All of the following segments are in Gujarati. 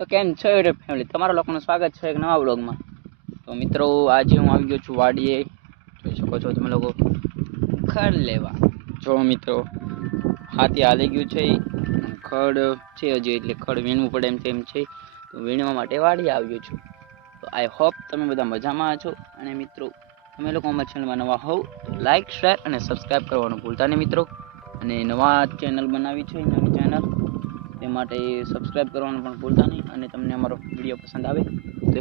તો કેમ છો યુટ્યુબ ફેમિલી, તમારા લોકોનું સ્વાગત છે એક નવા બ્લોગમાં। તો મિત્રો, આજે હું આવી ગયો છું વાડીએ। જોઈ શકો છો તમે લોકો ખડ લેવા। જો મિત્રો, હાથી હાલી ગયું છે, ખડ છે હજી, એટલે ખડ વીણવું પડે એમ છે। તો વીણવા માટે વાડીએ આવ્યો છું। તો આઈ હોપ તમે બધા મજામાં છો। અને મિત્રો, તમે લોકો અમારા ચેનલમાં નવા હોવ તો લાઇક, શેર અને સબસ્ક્રાઈબ કરવાનું ભૂલતા નહીં મિત્રો। અને નવા ચેનલ બનાવી છે, નવી ચેનલ, તે માટે સબસ્ક્રાઈબ કરવાનું પણ ભૂલતા નહીં। અને તમને અમારો વિડીયો પસંદ આવે તો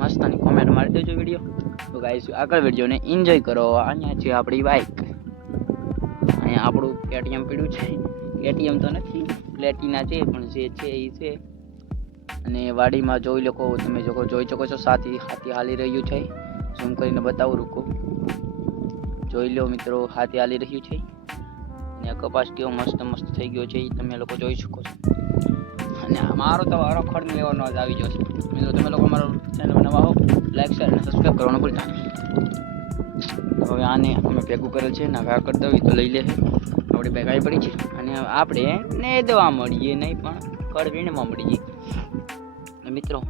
મસ્તની કોમેન્ટ મારી દેજો વિડીયો। તો ગાઈસ, આગળ વિડીયોને એન્જોય કરો। અહીંયા છે આપણી બાઇક, અહીંયા આપણું કેટીએમ પીડ્યું છે। કેટીએમ તો નથી, પ્લેટિના છે, પણ જે છે એ છે। અને વાડીમાં જોઈ લોકો, તમે જોઈ શકો છો, હાથી હાલી રહ્યું છે। ઝૂમ કરીને બતાવું, રૂકો, જોઈ લો મિત્રો, હાથી હાલી રહ્યું છે। અને કપાસ કેવો મસ્ત થઈ ગયો છે, તમે લોકો જોઈ શકો છો। અને મારો તો વારો ખડ લેવાનો જ આવી ગયો છે મિત્રો। તમે લોકો અમારો ચેનલ નવા હો, લાઈક, શેર અને સબસ્ક્રાઈબ કરવાનું ભૂલતા નહીં। હવે આને અમે ભેગું કરેલ છે, ના ઘા કરી દઈએ તો લઈ લે। આપણી બેગ આવી પડી છે, અને આપણે નેદવા મળીએ નહીં, પણ ખડ વીણવા મળીએ। મિત્રો,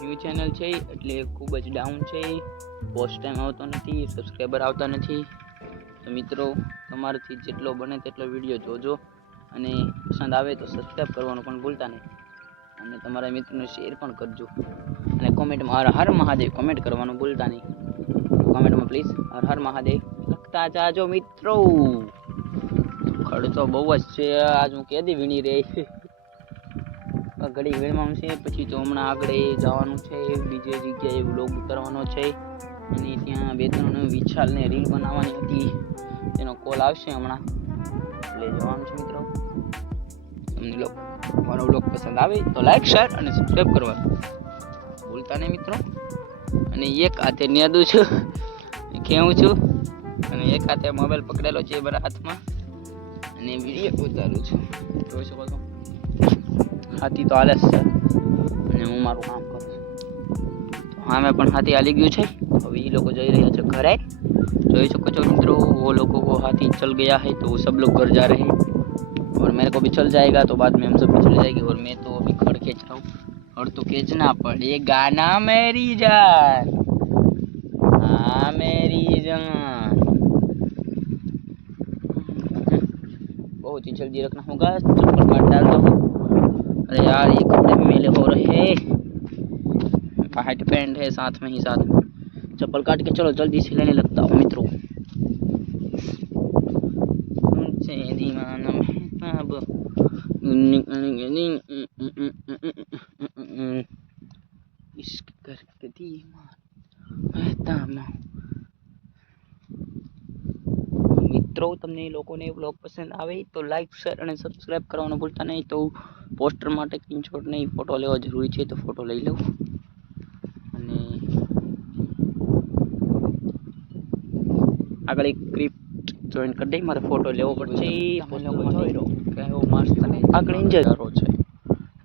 ન્યૂ ચેનલ છે એટલે ખૂબ જ ડાઉન છે, પોસ્ટ ટાઈમ આવતો નથી, સબસ્ક્રાઈબર આવતા નથી। તો મિત્રો, તમારાથી જેટલો બને તેટલો વિડીયો જોજો, અને પસંદ આવે તો સબસ્ક્રાઈબ કરવાનું પણ ભૂલતા નહીં। અને તમારા મિત્રોને શેર પણ કરજો। અને કોમેન્ટમાં હર હર મહાદેવ કોમેન્ટ કરવાનું ભૂલતા નહીં। કોમેન્ટમાં પ્લીઝ હર હર મહાદેવ લખતા જાજો મિત્રો। ખડ તો બહુ જ છે, આજ હું કેદી વીણી રહી, ઘડી વીણવાનું છે, પછી તો હમણાં આગળ જવાનું છે, બીજે જગ્યાએ વ્લોગ ઉતારવાનો છે। અને ત્યાં 2-3 વિશાલને રીલ બનાવવાની હતી, તેનો કોલ આવશે હમણાં, એટલે જવાનું છે મિત્રો। તમને લોકો મારો વ્લોગ પસંદ આવે તો લાઈક, શેર અને સબસ્ક્રાઈબ કરવાનું ભૂલતા નહીં મિત્રો। અને એક હાથે નેદું છું, ખેવું છું, અને એક હાથે મોબાઈલ પકડેલો છે મારા હાથમાં, અને વિડીયો ઉતારું છું। જોઈ શકો છો, હાથી તો હાલે છે, અને હું મારું કામ કરું છું। તો સામે પણ હાથી હાલી ગયું છે, હવે એ લોકો જઈ રહ્યા છે ઘરે। જોઈ શકો છો મિત્રો, वो लोगों को हाथी चल गया है, तो सब लोग घर जा रहे हैं, और मेरे को भी चल जाएगा, तो बाद में हम सब भी चले जाएंगे। और मैं तो अभी खड़ खींच रहा हूँ, और तो खींचना पड़ेगा ना मेरी जान, हाँ मेरी जान। बहुत ही जल्दी रखना होगा, चप्पल काट डालता हूँ। अरे यार, ये कपड़े भी मेले हो रहे हैं, वाइट पैंट है साथ में, चप्पल काट के चलो जल्दी से लेने लगता हूँ मित्रों। મિત્રો, તમને લોકોને બ્લોગ પસંદ આવે તો લાઈક, શેર અને સબસ્ક્રાઈબ કરવાનું ભૂલતા નહીં। તો પોસ્ટર માટે સ્ક્રીનશોટ નહીં, ફોટો લેવો જરૂરી છે, તો ફોટો લઈ લઉં। અને આગળ એક ક્લિપ જોઈન કરી દઈ, મારે ફોટો લેવો પડશે। આગળ એન્જોય કરો છે,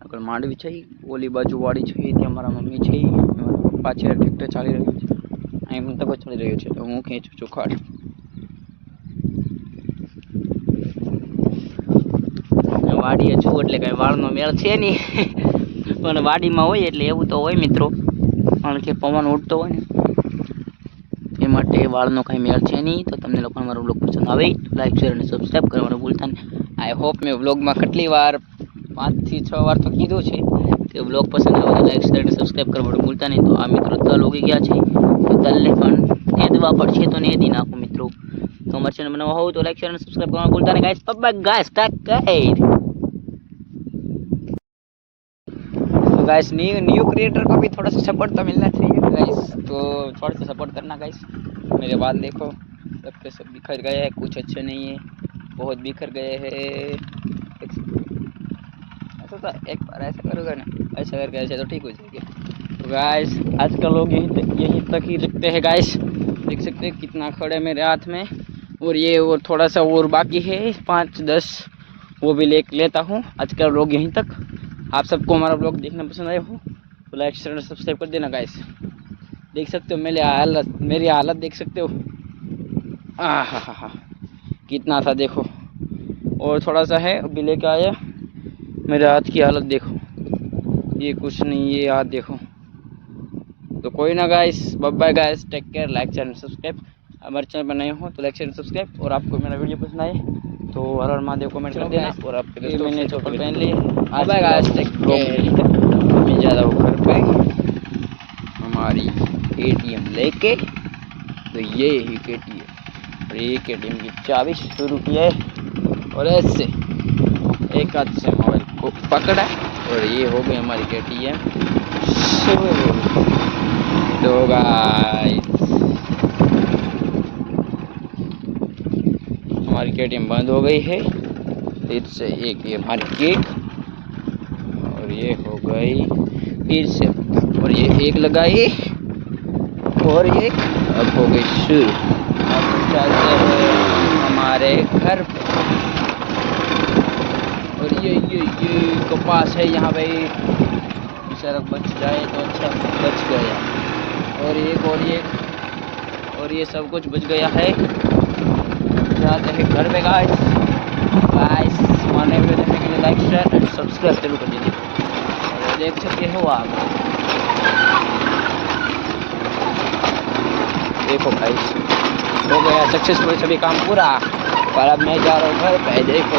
આગળ માંડવી છે, ઓલી બાજુ વાડી છે, ત્યાં મારા મમ્મી છે, મારા પપ્પા છે, ટ્રેક્ટર ચાલી રહ્યું છે, અહીં હું તકો ચાલી રહ્યો છે, તો હું ખેંચું છું ખડ। વાડીએ છું એટલે કઈ વાળનો મેળ છે નહીં, પણ વાડીમાં હોય એટલે એવું તો હોય મિત્રો, કારણ કે પવન ઉડતો હોય ને, એ માટે વાળનો કઈ મેળ છે નહીં। તો તમને લોકો મારો બ્લોગ પસંદ આવે તો લાઈક, શેર અને સબસ્ક્રાઈબ કરવાનું ભૂલતા નહીં। આઈ હોપ મેં બ્લોગમાં કેટલી વાર 5 થી 6 વાર તો કીધું છે કે બ્લોગ પસંદ આવે તો લાઈક, શેર અને સબસ્ક્રાઈબ કરવાનું ભૂલતા નહીં। તો આ મિત્રો તલ ઉગી ગયા છે, તો તલને પણ નેદવા પડશે, તો નેદી નાખો મિત્રો। તો અમારા ચેનલ બનાવવા હોય તો લાઈક, શેર અને સબસ્ક્રાઈબ કરવાનું ભૂલતા નહીં ગાઈસ। ગાઈસ तो गाइस, न्यू क्रिएटर को भी थोड़ा सा सपोर्ट तो मिलना चाहिए गाइस, तो थोड़ा सा सपोर्ट करना गाइस। मेरे बाल देखो, सब के सब बिखर गए हैं, कुछ अच्छे नहीं है, बहुत बिखर गए हैं। ऐसा तो एक बार ऐसा करोगे ना, ऐसा करके ऐसे तो ठीक हो जाएगा। तो गाइस, आज का लोग यहीं तक ही रखते हैं गाइस। देख सकते हैं कितना खड़े मेरे हाथ में, और ये और थोड़ा सा और बाकी है, 5-10 वो भी लेता हूँ। आज का लोग यहीं तक। आप सबको हमारा ब्लॉग देखना पसंद आया हो तो लाइक, शेयर और सब्सक्राइब कर देना गाइस। देख सकते हो मेरी हालत देख सकते हो, हा कितना था देखो, और थोड़ा सा है अभी लेके आया। मेरे हाथ की हालत देखो, ये कुछ नहीं, ये यार देखो। तो कोई ना guys, bye bye guys, take care, like channel subscribe. हमारे चैनल पर नए हो तो लाइक चैनल सब्सक्राइब, और आपको मेरा वीडियो पसंद आए तो हर हर महादेव कमेंट कर देना। और आपके दोस्तों मैंने चप्पल पहन ली। Bye guys, take care. मैं जा रहा हूँ घर पे हमारी KTM लेके। तो ये ही KTM, और ये KTM की चाबी शुरू की है, और ऐसे एक हाथ से मोबाइल को पकड़ा, और ये हो गई हमारी KTM शुरू। तो गाइस हमारी KTM बंद हो गई है। फिर से एक ये हमारी किक, और ये हो गई फिर से, और ये एक लगाई, और ये अब हो गई शुरू। अब चलते हैं हमारे घर पे। और ये कपास है यहाँ पे, बेचारा बच जाए तो अच्छा, बच गया। और ये सब कुछ बच गया है। जाते हैं घर पे गाइस। हमारे वीडियो देखने के लिए लाइक शेयर एंड सब्सक्राइब जरूर कर दीजिए। और देख सकते हो आप, देखो गाइस, हो गया सक्सेसफुल, सभी काम पूरा। पर अब मैं जा रहा हूँ घर पे, देखो।